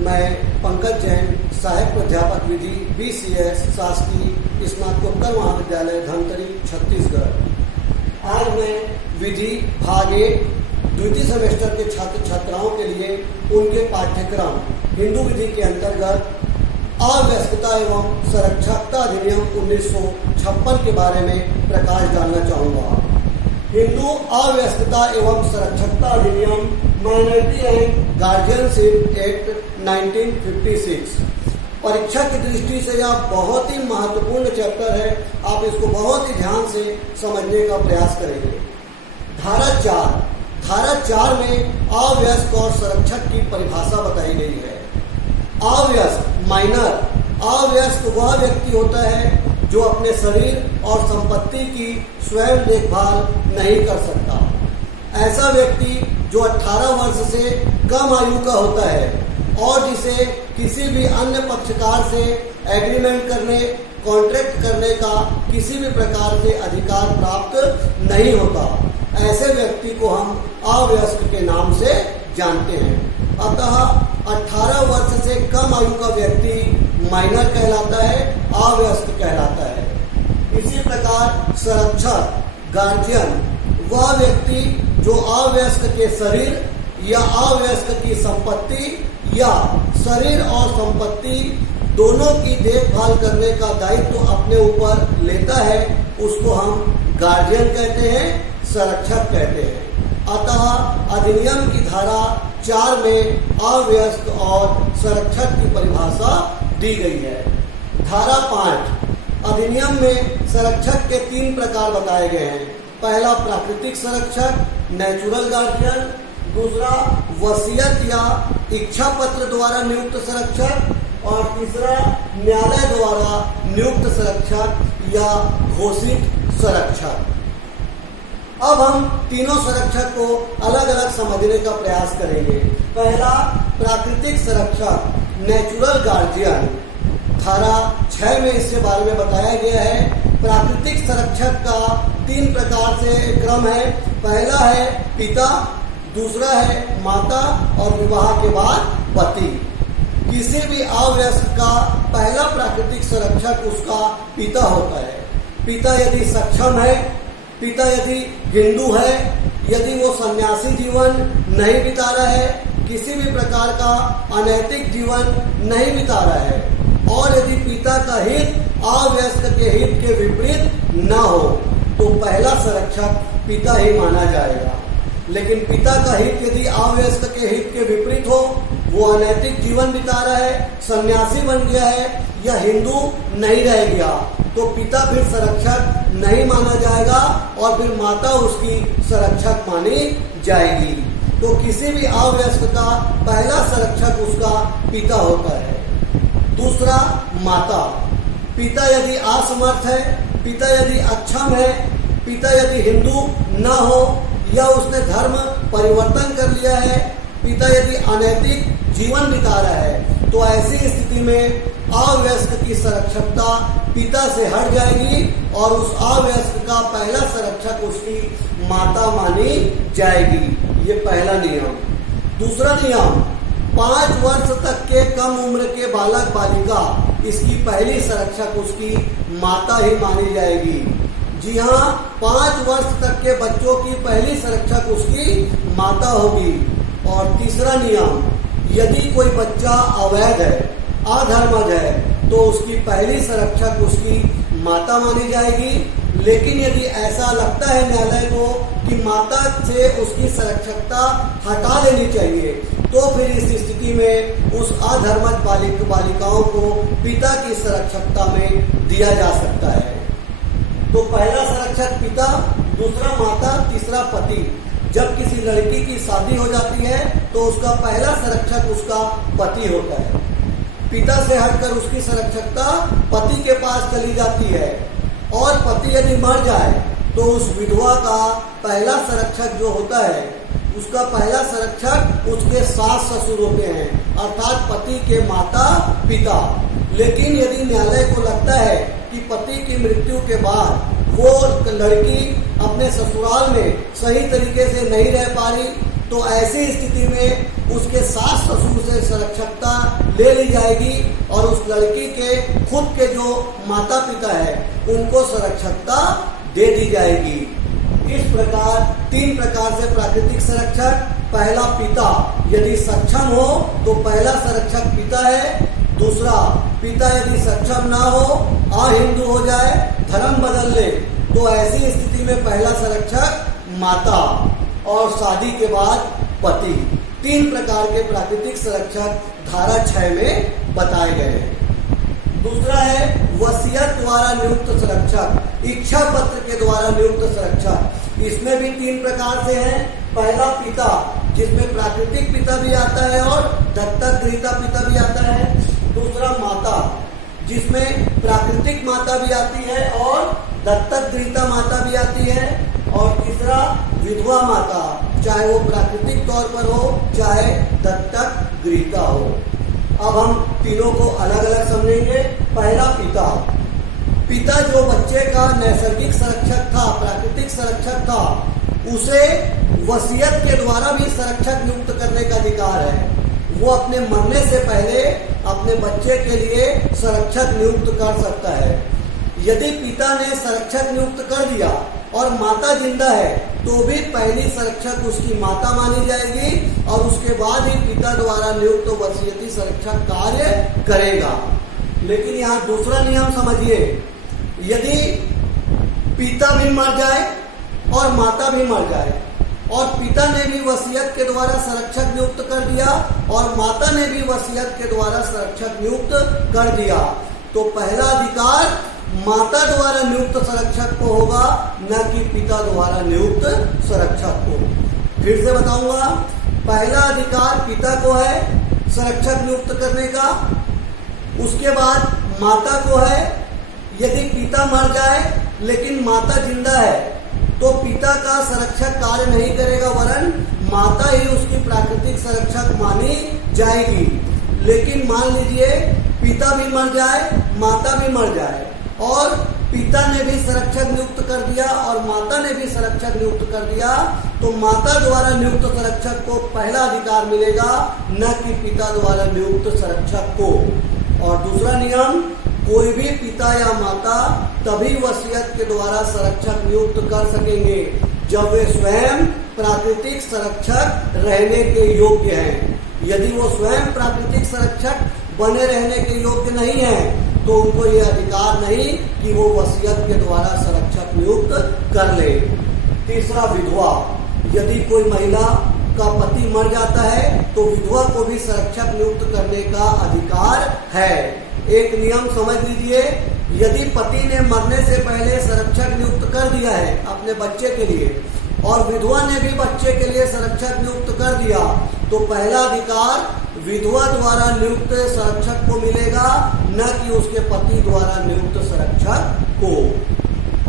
मैं पंकज जैन, सहायक प्राध्यापक विधि BCS शासकीय स्नातकोत्तर महाविद्यालय धमतरी छत्तीसगढ़। आज मैं विधि भाग 1 द्वितीय सेमेस्टर के छात्र छात्राओं के लिए उनके पाठ्यक्रम हिंदू विधि के अंतर्गत अव्यस्कता एवं संरक्षकता अधिनियम 1956 के बारे में प्रकाश डालना चाहूँगा। हिंदू अव्यस्कता एवं संरक्षकता अधिनियम माइनॉरिटी एंड गार्जियनशिप एक्ट 1956 परीक्षा की दृष्टि से यह बहुत ही महत्वपूर्ण चैप्टर है। आप इसको बहुत ही ध्यान से समझने का प्रयास करेंगे। धारा 4 में अव्यस्क और संरक्षक की परिभाषा बताई गई है। अव्यस्क माइनर, अव्यस्क वह व्यक्ति होता है जो अपने शरीर और संपत्ति की स्वयं देखभाल नहीं कर सकता। ऐसा व्यक्ति जो 18 वर्ष से कम आयु का होता है और जिसे किसी भी अन्य पक्षकार से एग्रीमेंट करने, कॉन्ट्रैक्ट करने का किसी भी प्रकार से अधिकार प्राप्त नहीं होता, ऐसे व्यक्ति को हम अवयस्क के नाम से जानते हैं। अतः 18 वर्ष से कम आयु का व्यक्ति माइनर कहलाता है, अवयस्क कहलाता है। इसी प्रकार संरक्षक, गार्जियन वह व्यक्ति जो अवयस्क के शरीर या अवयस्क की संपत्ति या शरीर और संपत्ति दोनों की देखभाल करने का दायित्व अपने ऊपर लेता है, उसको हम गार्जियन कहते हैं, संरक्षक कहते हैं। अतः अधिनियम की धारा 4 में अव्यस्क और संरक्षक की परिभाषा दी गई है। धारा 5 अधिनियम में संरक्षक के 3 प्रकार बताए गए हैं। पहला प्राकृतिक संरक्षक, नेचुरल गार्जियन। दूसरा वसीयत या इच्छा पत्र द्वारा नियुक्त संरक्षक। और तीसरा न्यायालय द्वारा नियुक्त संरक्षक या घोषित संरक्षक। अब हम तीनों संरक्षक को अलग अलग समझने का प्रयास करेंगे। पहला प्राकृतिक संरक्षक, नेचुरल गार्जियन। धारा 6 में इसके बारे में बताया गया है। प्राकृतिक संरक्षक का 3 प्रकार से क्रम है। पहला है पिता, दूसरा है माता और विवाह के बाद पति। किसी भी अवयस्क का पहला प्राकृतिक संरक्षक उसका पिता होता है। पिता यदि सक्षम है, पिता यदि हिंदू है, यदि वो सन्यासी जीवन नहीं बिता रहा है, किसी भी प्रकार का अनैतिक जीवन नहीं बिता रहा है, और यदि पिता का हित अवयस्क के हित के विपरीत न हो, तो पहला संरक्षक पिता ही माना जाएगा। लेकिन पिता का हित यदि अवयस्क के हित के विपरीत हो, वो अनैतिक जीवन बिता रहा है, सन्यासी बन गया है या हिंदू नहीं रह गया, तो पिता फिर संरक्षक नहीं माना जाएगा और फिर माता उसकी संरक्षक मानी जाएगी। तो किसी भी अवयस्क का पहला संरक्षक उसका पिता होता है। दूसरा माता। पिता यदि असमर्थ है, पिता यदि अक्षम है, पिता यदि हिंदू न हो या उसने धर्म परिवर्तन कर लिया है, पिता यदि अनैतिक जीवन बिता रहा है, तो ऐसी स्थिति में अवयस्क की संरक्षकता पिता से हट जाएगी और उस अवयस्क का पहला संरक्षक उसकी माता मानी जाएगी। ये पहला नियम। दूसरा नियम, 5 वर्ष तक के कम उम्र के बालक बालिका, इसकी पहली संरक्षक उसकी माता ही मानी जाएगी। जी हाँ, 5 वर्ष तक के बच्चों की पहली संरक्षक उसकी माता होगी। और तीसरा नियम, यदि कोई बच्चा अवैध है, अधर्मज है, तो उसकी पहली संरक्षक उसकी माता मानी जाएगी। लेकिन यदि ऐसा लगता है न्यायालय को कि माता से उसकी संरक्षकता हटा लेनी चाहिए, तो फिर इस स्थिति में उस अधर्मज बालिकाओं को पिता की संरक्षकता में दिया जा सकता है। तो पहला संरक्षक पिता, दूसरा माता, तीसरा पति। जब किसी लड़की की शादी हो जाती है तो उसका पहला संरक्षक उसका पति होता है। पिता से हटकर उसकी संरक्षकता पति के पास चली जाती है, और पति यदि मर जाए तो उस विधवा का पहला संरक्षक जो होता है, उसका पहला संरक्षक उसके सास ससुर होते हैं, अर्थात पति के माता पिता। लेकिन यदि न्यायालय को लगता है कि पति की मृत्यु के बाद वो लड़की अपने ससुराल में सही तरीके से नहीं रह पा रही, तो ऐसी स्थिति में उसके सास ससुर से संरक्षकता ले ली जाएगी और उस लड़की के खुद के जो माता पिता है उनको संरक्षकता दे दी जाएगी। इस प्रकार 3 प्रकार से प्राकृतिक संरक्षक। पहला पिता, यदि सक्षम हो तो पहला संरक्षक पिता है। दूसरा, पिता यदि सक्षम ना हो, अहिंदू हो जाए, धर्म बदल ले, तो ऐसी स्थिति में पहला संरक्षक माता और शादी के बाद पति। 3 प्रकार के प्राकृतिक संरक्षक धारा 6 में बताए गए हैं। दूसरा है वसीयत द्वारा नियुक्त संरक्षक, इच्छा पत्र के द्वारा नियुक्त संरक्षक। इसमें भी 3 प्रकार से हैं। पहला पिता, जिसमें प्राकृतिक पिता भी आता है और दत्तक गृहीता पिता भी आता है। दूसरा माता, जिसमें प्राकृतिक माता भी आती है और दत्तक गृहीता माता भी आती है। और तीसरा विधवा माता, चाहे वो प्राकृतिक तौर पर हो चाहे दत्तक गृहीता हो। अब हम तीनों को अलग अलग समझेंगे। पहला पिता, पिता जो बच्चे का नैसर्गिक संरक्षक था, प्राकृतिक संरक्षक था, उसे वसीयत के द्वारा भी संरक्षक नियुक्त करने का अधिकार है। वो अपने मरने से पहले अपने बच्चे के लिए संरक्षक नियुक्त कर सकता है। यदि पिता ने संरक्षक नियुक्त कर दिया और माता जिंदा है तो भी पहली संरक्षक उसकी माता मानी जाएगी और उसके बाद ही पिता द्वारा नियुक्त वसीयती संरक्षक कार्य करेगा। लेकिन यहाँ दूसरा नियम समझिए, यदि पिता भी मर जाए और माता भी मर जाए और पिता ने भी वसीयत के द्वारा संरक्षक नियुक्त कर दिया और माता ने भी वसीयत के द्वारा संरक्षक नियुक्त कर दिया, तो पहला अधिकार माता द्वारा नियुक्त संरक्षक को होगा, न कि पिता द्वारा नियुक्त संरक्षक को। फिर से बताऊंगा, पहला अधिकार पिता को है संरक्षक नियुक्त करने का, उसके बाद माता को है। यदि पिता मर जाए लेकिन माता जिंदा है तो पिता का संरक्षक कार्य नहीं करेगा, वरन माता ही उसकी प्राकृतिक संरक्षक मानी जाएगी। लेकिन मान लीजिए पिता भी मर जाए, माता भी मर जाए और पिता ने भी संरक्षक नियुक्त कर दिया और माता ने भी संरक्षक नियुक्त कर दिया, तो माता द्वारा नियुक्त संरक्षक को पहला अधिकार मिलेगा, न कि पिता द्वारा नियुक्त संरक्षक को। और दूसरा नियम, कोई भी पिता या माता तभी वसीयत के द्वारा संरक्षक नियुक्त कर सकेंगे जब वे स्वयं प्राकृतिक संरक्षक रहने के योग्य हैं। यदि वो स्वयं प्राकृतिक संरक्षक बने रहने के योग्य नहीं है तो उनको ये अधिकार नहीं कि वो वसीयत के द्वारा संरक्षक नियुक्त कर ले। तीसरा विधवा, यदि कोई महिला का पति मर जाता है तो विधवा को भी संरक्षक नियुक्त करने का अधिकार है। एक नियम समझ लीजिए, यदि पति ने मरने से पहले संरक्षक नियुक्त कर दिया है अपने बच्चे के लिए और विधवा ने भी बच्चे के लिए संरक्षक नियुक्त कर दिया, तो पहला अधिकार विधवा द्वारा नियुक्त संरक्षक को मिलेगा, न कि उसके पति द्वारा नियुक्त संरक्षक को।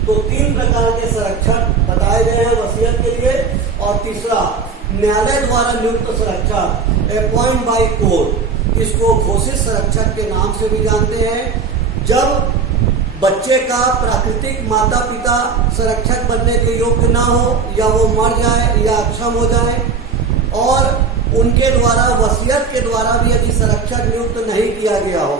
तो 3 प्रकार के संरक्षक बताए गए हैं वसीयत के लिए। और तीसरा, न्यायालय द्वारा नियुक्त संरक्षक, अपॉइंट बाय कोर्ट, इसको घोषित संरक्षक के नाम से भी जानते हैं। जब बच्चे का प्राकृतिक माता पिता संरक्षक बनने के योग्य ना हो या वो मर जाए या अक्षम हो जाए और उनके द्वारा वसीयत के द्वारा भी यदि संरक्षक नियुक्त नहीं किया गया हो,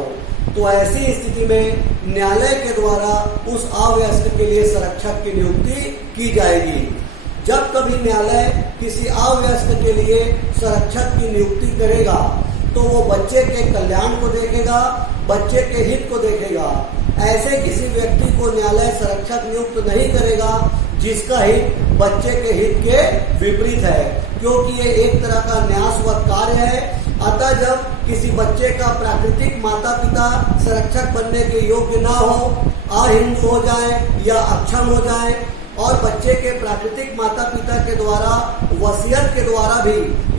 तो ऐसी स्थिति में न्यायालय के द्वारा उस अवयस्क के लिए संरक्षक की नियुक्ति की जाएगी। जब कभी न्यायालय किसी अवयस्क के लिए संरक्षक की नियुक्ति करेगा तो वो बच्चे के कल्याण को देखेगा, बच्चे के हित को देखेगा। ऐसे किसी व्यक्ति को न्यायालय संरक्षक नियुक्त नहीं करेगा जिसका हित बच्चे के हित के विपरीत है, क्योंकि ये एक तरह का न्यासवत कार्य है। अतः जब किसी बच्चे का प्राकृतिक माता पिता संरक्षक बनने के योग्य ना हो, अहिंदू हो जाए या अक्षम हो जाए और बच्चे के प्राकृतिक माता पिता के द्वारा वसीयत के द्वारा भी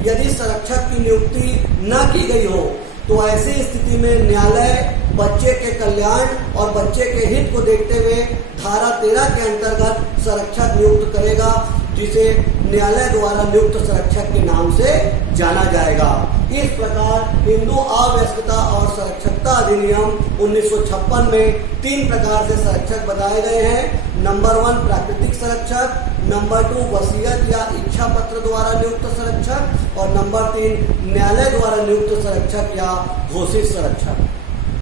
यदि संरक्षक की नियुक्ति न की गई हो, तो ऐसी स्थिति में न्यायालय बच्चे के कल्याण और बच्चे के हित को देखते हुए धारा 13 के अंतर्गत संरक्षक नियुक्त करेगा, जिसे न्यायालय द्वारा नियुक्त संरक्षक के नाम से जाना जाएगा। इस प्रकार हिंदू अवयस्कता और संरक्षकता अधिनियम 1956 में 3 प्रकार से संरक्षक बताए गए हैं। नंबर 1 प्राकृतिक संरक्षक, नंबर 2 वसीयत या इच्छा पत्र द्वारा नियुक्त संरक्षक और नंबर 3 न्यायालय द्वारा नियुक्त संरक्षक या घोषित संरक्षक।